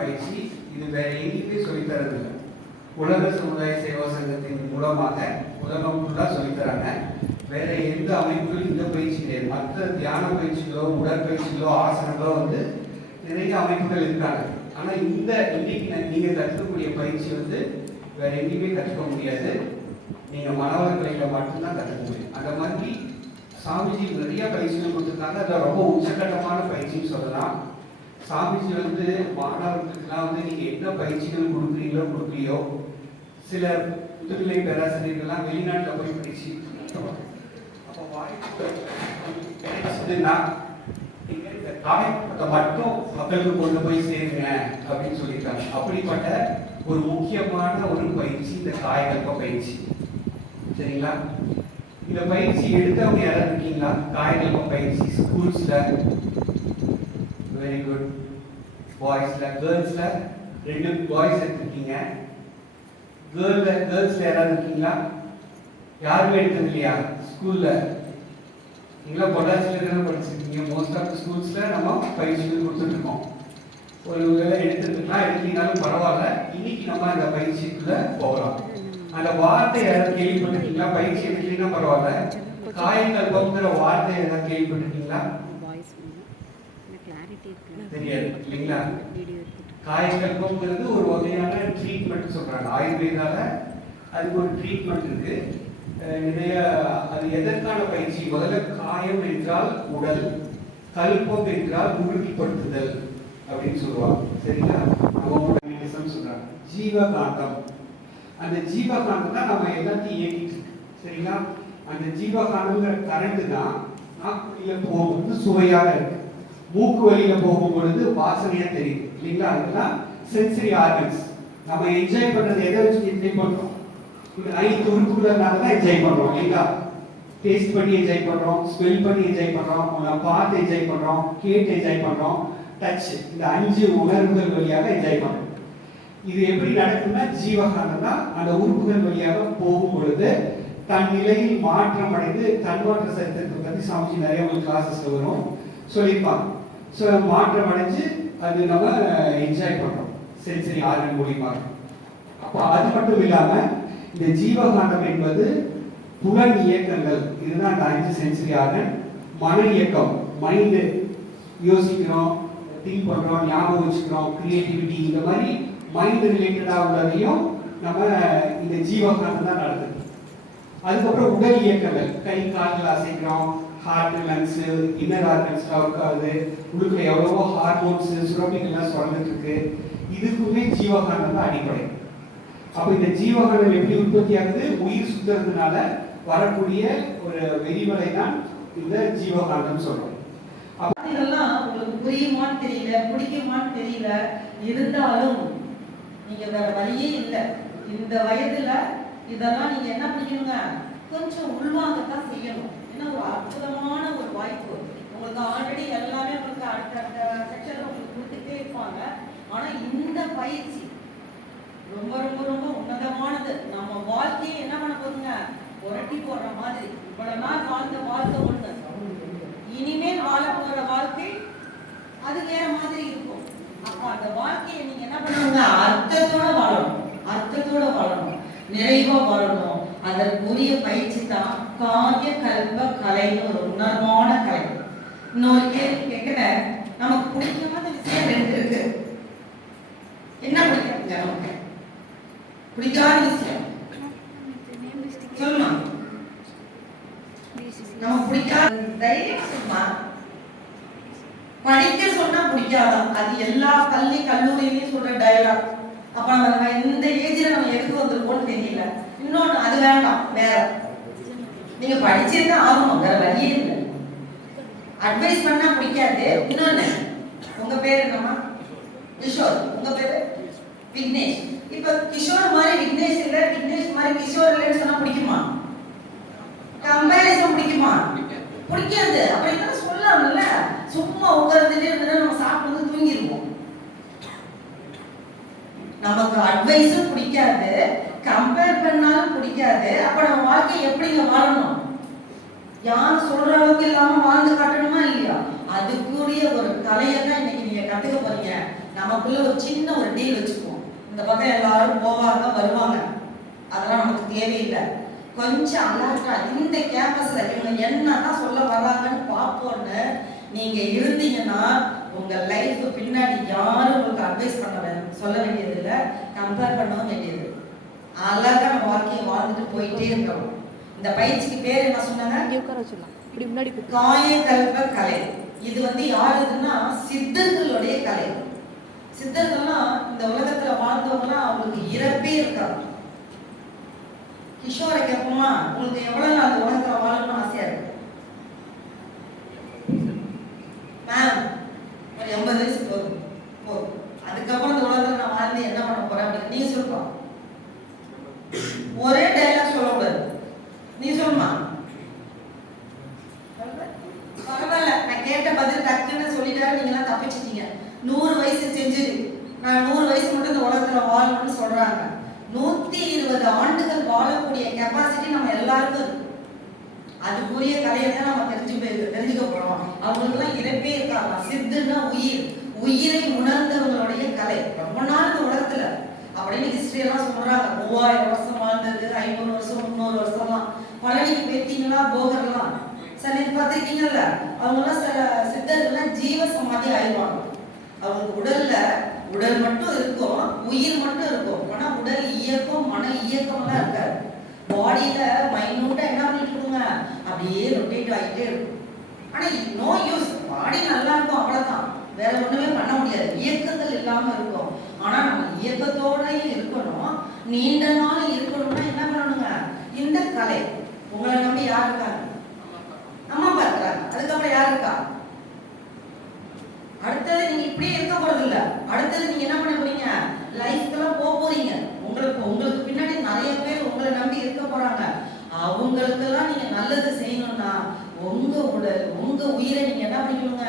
பயிற்சி. இது வேற எங்கேயுமே சொல்லித்தரதில்லை. உலக சமுதாய சேவா சங்கத்தின் மூலமாக உலகம் ஃபுல்லாக சொல்லித்தராங்க. வேற எந்த அமைப்புகளும் இந்த பயிற்சி கிடையாது. மற்ற தியான பயிற்சிகளோ உடற்பயிற்சிகளோ ஆசனங்களோ வந்து நிறைய அமைப்புகள் இருக்காங்க. ஆனால் இந்த இன்னைக்கு நீங்கள் கற்றுக்கக்கூடிய பயிற்சி வந்து வேற எங்கேயுமே கற்றுக்க முடியாது. நீங்கள் மாணவர்களில் மட்டும்தான் கற்றுக்க முடியும். அந்த மாதிரி சாமிஜி நிறைய பயிற்சிகள் கொடுத்துருக்காங்க. அதில் ரொம்ப உச்சகட்டமான பயிற்சின்னு சொல்லலாம். சாமிஜி வந்து மாணவர்களுக்கெல்லாம் வந்து நீங்கள் என்ன பயிற்சிகள் கொடுக்குறீங்களோ கொடுக்கலையோ, சில முதுநிலை பேராசிரியர்கள்லாம் வெளிநாட்டில் போய் படிச்சு அப்போ வாய்ப்பு கிடைச்சதுன்னா நீங்கள் இந்த காயத்தை மட்டும் மக்களுக்கு கொண்டு போய் சேருங்க அப்படின்னு சொல்லியிருக்காங்க. அப்படிப்பட்ட ஒரு முக்கியமான ஒரு பயிற்சி இந்த காயகல்ப பயிற்சி. சரிங்களா? இந்த பயிற்சி எடுத்தவங்க யாராவது இருக்கீங்களா? காயகல்ப பயிற்சி ஸ்கூல்ஸ்ல வெரி குட். பாய்ஸ்ல கேர்ள்ஸ்ல 2 பாய்ஸ் எடுத்துருக்கீங்க. கேர்ள்ஸ்ல யாராவது இருக்கீங்களா? யாருமே எடுத்தது இல்லையா? ஸ்கூல்ல நீங்களா பொள்ளாச்சியில தானே படிச்சிருக்கீங்க. மோஸ்ட் ஆஃப் ஸ்கூல்ஸ்ல நம்ம பயிற்சிகள் கொடுத்துட்டு இருக்கோம். ஒரு வேலை எடுத்துருக்கலாம், எடுத்தீங்கனாலும் பரவாயில்ல. இன்னைக்கு நம்ம அந்த பயிற்சிக்குள்ள போகலாம். அந்த வார்த்தை யாராவது கேள்விப்பட்டிருக்கீங்களா? பயிற்சி எடுக்கலன்னா பரவாயில்ல, காயகல்பம்ங்கிற வார்த்தை யாராவது கேள்விப்பட்டிருக்கீங்களா? தெரியாது இல்லைங்களா? காயகல்பம்ங்கிறது ஒரு வகையான ட்ரீட்மெண்ட் சொல்றாங்க. ஆயுர்வேதால அதுக்கு ஒரு ட்ரீட்மெண்ட் இருக்கு. நிறைய அது எதற்கான பயிற்சி? முதல்ல காயம் என்றால் உடல், கல்பம் என்றால் உறுதிப்படுத்துதல் அப்படின்னு சொல்லுவாங்க. சரிங்களா? சொல்றாங்க ஜீவகாந்தம். அந்த ஜீவகாந்தம் தான் நம்ம எல்லாத்தையும் இயக்கிட்டு இருக்கு. சரிங்களா? அந்த ஜீவகாந்தங்கிற கரண்ட் தான் நாக்குவழியில போகும்போது சுவையாக இருக்கு, மூக்கு வழியில போகும் பொழுது வாசனையா தெரியுது இல்லைங்களா? அதெல்லாம் சென்சரி ஆர்கன்ஸ். நம்ம என்ஜாய் பண்றது எதை வச்சு என்ஜாய் பண்றோம்? இந்த 5 உறுப்புகளால தான் என்ஜாய் பண்றோம் இல்லைங்களா? டேஸ்ட் பண்ணி என்ஜாய் பண்றோம், ஸ்மெல் பண்ணி என்ஜாய் பண்றோம், பார்த்து என்ஜாய் பண்றோம், கேட்டு என்ஜாய் பண்றோம், டச். இந்த 5 உணர்வுகள் வழியாக என்ஜாய் பண்றோம். இது எப்படி நடக்கும்னா ஜீவகாந்தம் தான் அந்த உறுப்புகள் வழியாக போகும் பொழுது தன் நிலையில் மாற்றம் அடைந்து தன்மாற்ற சரித்திரத்தை பற்றி சாமிஜி நிறைய உங்களுக்கு கிளாஸஸ்ல வரும் சொல்லியிருப்பாங்க. ஸோ மாற்றம் அடைஞ்சு அது நம்ம என்ஜாய் பண்றோம் சென்சரி ஆர்கன் மூலியமாக. அப்போ அது மட்டும் இல்லாம இந்த ஜீவகாந்தம் என்பது புலன் இயக்கங்கள். இதுதான் அந்த 5 சென்சரி ஆர்கன். மன இயக்கம், மைண்டு, யோசிக்கிறோம், திங்க் பண்றோம், ஞாபகம் வச்சுக்கிறோம், கிரியேட்டிவிட்டி, இந்த மாதிரி மைண்ட் ரிலேட்டடா உள்ளதையும் நம்ம இந்த ஜீவகாந்தம் தான் நடக்குது. அதுக்கப்புறம் உடல் இயக்கங்கள், கை கால்கள் அசைக்கிறோம், ஹார்ட், லங்ஸ், இன்னர் ஆர்கன்ஸ்லாம் ஒர்க் ஆகுது, உள்ளுக்குள்ள எவ்வளவோ ஹார்மோன்ஸ் சுரப்பிகள்லாம் சுரந்துட்டு இருக்கு. இதுக்குமே ஜீவகாந்தம் தான் அடிப்படை. அப்ப இந்த ஜீவகாந்தம் எப்படி உற்பத்தி ஆகுது? உயிர் சுத்துறதுனால வரக்கூடிய ஒரு வெறிவலை தான் இந்த ஜீவகாந்தம் சொல்றோம். இதெல்லாம் உங்களுக்கு புரியுமான்னு தெரியல, பிடிக்குமான்னு தெரியல, இருந்தாலும் நீங்க வேற வழியே இல்லை. இந்த வயதுல இதெல்லாம் நீங்க என்ன பண்ணிக்கணுங்க, கொஞ்சம் உள்வாங்கத்தான் செய்யணும். ஏன்னா ஒரு அற்புதமான ஒரு வாய்ப்பு உங்களுக்கு. ஆல்ரெடி எல்லாமே உங்களுக்கு அடுத்த செக்ஷன்ல உங்களுக்கு கொடுத்துட்டே இருப்பாங்க. ஆனா இந்த பயிற்சி ரொம்ப ரொம்ப ரொம்ப உன்னதமானது. நம்ம வாழ்க்கையை என்ன பண்ண போதுங்க, புரட்டி போடுற மாதிரி. இவ்வளவு நாள் வாழ்ந்த வாழ்க்கை ஒண்ணு, இனிமேல் வாழ போற வாழ்க்கை அது வேற மாதிரி இருக்கும். அப்ப அந்த வாழ்க்கையை நீங்க என்ன பண்ணுங்க, அர்த்தத்தோட வாழணும், அர்த்தத்தோட வாழணும், நிறைவா வாழணும். அதற்குரிய பயிற்சி தான் காய கல்ப கலைன்னு ஒரு உணர்வான கலை. இன்னொரு கேள்வி கேட்கிறேன், நமக்கு பிடிக்காத விஷயம் 2 இருக்கு. என்ன பிடிக்காதுங்க நமக்கு? பிடிக்காத விஷயம் சொல்லுமா? நமக்கு பிடிக்காத தைரியம் சொல்லுமா? படிக்க சொன்னா பிடிக்காதா? அது எல்லா பள்ளி கல்லூரியிலையும் சொல்ற டயலாக். அப்ப நம்ம இந்த ஏஜ்ல நம்ம எதுக்கு வந்திருக்கோம்னு தெரியல. இன்னொன்னு, அது வேண்டாம், வேற நீங்க படிச்சிருந்தா ஆகணும், வேற வழியே இல்லை. அட்வைஸ் பண்ணா பிடிக்காது. இன்னொன்னு, உங்க பேரு என்னமா? கிஷோர். உங்க பேரு விக்னேஷ். இப்ப கிஷோர் மாதிரி விக்னேஷ் இல்ல, விக்னேஷ் மாதிரி கிஷோர் இல்லைன்னு சொன்னா பிடிக்குமா? கம்பேரிசன் பிடிக்குமா? பிடிக்காது. அப்படி என்ன சொல்லலாம்ல? சும்மா உட்கார்ந்துட்டே இருந்தா நம்ம சாப்பிட்டு தூங்கிடுவோம். நமக்கு அட்வைஸும் பிடிக்காது, கம்பேர் பண்ணாலும் பிடிக்காது. அப்ப நம்ம வாழ்க்கை எப்படிங்க வாழணும்? யார் சொல்ற அளவுக்கு இல்லாம வாழ்ந்து காட்டணுமா இல்லையா? அதுக்குரிய ஒரு கலையை தான் இன்னைக்கு நீங்க கத்துக்க போறீங்க. நமக்குள்ள ஒரு சின்ன ஒரு டீல் வச்சுக்குவோம். இந்த பக்கம் எல்லாரும் போவாங்க வருவாங்க, அதெல்லாம் நமக்கு தேவையில்லை. கொஞ்சம் அலர்ட்டா இந்த கேம்பஸ்ல இவங்க என்னதான் சொல்ல வர்றாங்கன்னு பார்ப்போன்னு நீங்க இருந்தீங்கன்னா உங்க லைஃப் பின்னாடி யாரும் உங்களுக்கு அட்வைஸ் சொல்ல வேண்டியது இல்லை, கம்பேர் பண்ணவும் வேண்டியது. அழகா நம்ம வாழ்க்கையை வாழ்ந்துட்டு போயிட்டே இருக்கணும். இந்த பயிற்சிக்கு பேர் என்ன சொன்னாங்க? காயகல்ப கலை. இது யாருதுன்னா சித்தர்களுடைய கலை. சித்தர்கள்னா இந்த உலகத்துல வாழ்ந்தவங்கலாம் அவங்களுக்கு இறப்பே இருக்காது. கிஷோரை கேட்போமா, உங்களுக்கு எவ்வளவு நாள் இந்த உலகத்துல வாழணும்னு ஆசையா இருக்கு? மேம் ஒரு 80 வயசு போதும். அதுக்கப்புறம் இந்த உலகத்துல நான் வாழ்ந்து என்ன பண்ண போறேன் அப்படின்னு நீ சொல்லுப்பா. ஒரே டைலாக் சொல்லக்கூடாது, நீ சொல்லுமா. பரவாயில்ல, நான் கேட்ட பதில் டக்குன்னு சொல்லிட்டாரு, நீங்க எல்லாம் தப்பிச்சிட்டீங்க. 100 வயசு செஞ்சு நான் 100 வயசு மட்டும் இந்த உலகத்துல வாழணும்னு சொல்றாங்க. 120 ஆண்டுகள் வாழக்கூடிய கெப்பாசிட்டி நம்ம எல்லாருக்கும் இருக்கு. அதுக்குரிய கலையை தான் நம்ம தெரிஞ்சுக்க போறோம். அவங்களுக்குலாம் இறப்பே இருக்காங்க. சித்துன்னா உயிர், உயிரை உணர்ந்தவங்களுடைய கலை. ரொம்ப நாள் இந்த உலகத்துல அப்படின்னு ஹிஸ்டரி எல்லாம் சொல்றாங்க. 3000 வருஷம் வாழ்ந்தது, 500 வருஷம், 300 வருஷம்லாம். பழனிக்கு பேத்தீங்களா, போகர்லாம் சரி பார்த்துருக்கீங்கல்ல, அவங்கெல்லாம் சில சித்தர்கள்லாம் ஜீவ சமாதி ஆயிடுவாங்க. அவங்களுக்கு உடல் மட்டும் இருக்கும், உயிர் மட்டும் இருக்கும். ஆனா உடல் இயக்கம், மன இயக்கம் எல்லாம் இருக்காது. பாடியில மைனூட்டா என்ன பண்ணிட்டு இருக்குங்க, அப்படியே ரொட்டேட் ஆகிட்டே இருக்கும். ஆனா நோ யூஸ், பாடி நல்லா இருக்கும், அவ்வளவுதான், வேற ஒண்ணுமே பண்ண முடியாது. இயக்கங்கள் இல்லாம இருக்கும். ஆனா நம்ம இயக்கத்தோடயும் இருக்கணும், நீண்ட நாள் இருக்கணும்னா என்ன பண்ணணுங்க, இந்த கலை. உங்களை நம்பி யார் இருக்காங்க? அம்மா அப்பா இருக்காங்க. அதுக்கப்புறம் யார் இருக்கா? அடுத்தது நீங்க இப்படியே இருக்க போறது இல்ல. அடுத்தது நீங்க என்ன பண்ண போறீங்க, லைஃப்க்கெல்லாம் போறீங்க. உங்களுக்கு பின்னாடி நிறைய பேர் உங்களை நம்பி இருக்க போறாங்க. அவங்களுக்கெல்லாம் நீங்க நல்லது செய்யணும்னா உங்க உடல், உங்க உயிரை நீங்க என்ன பண்ணிக்கணுங்க,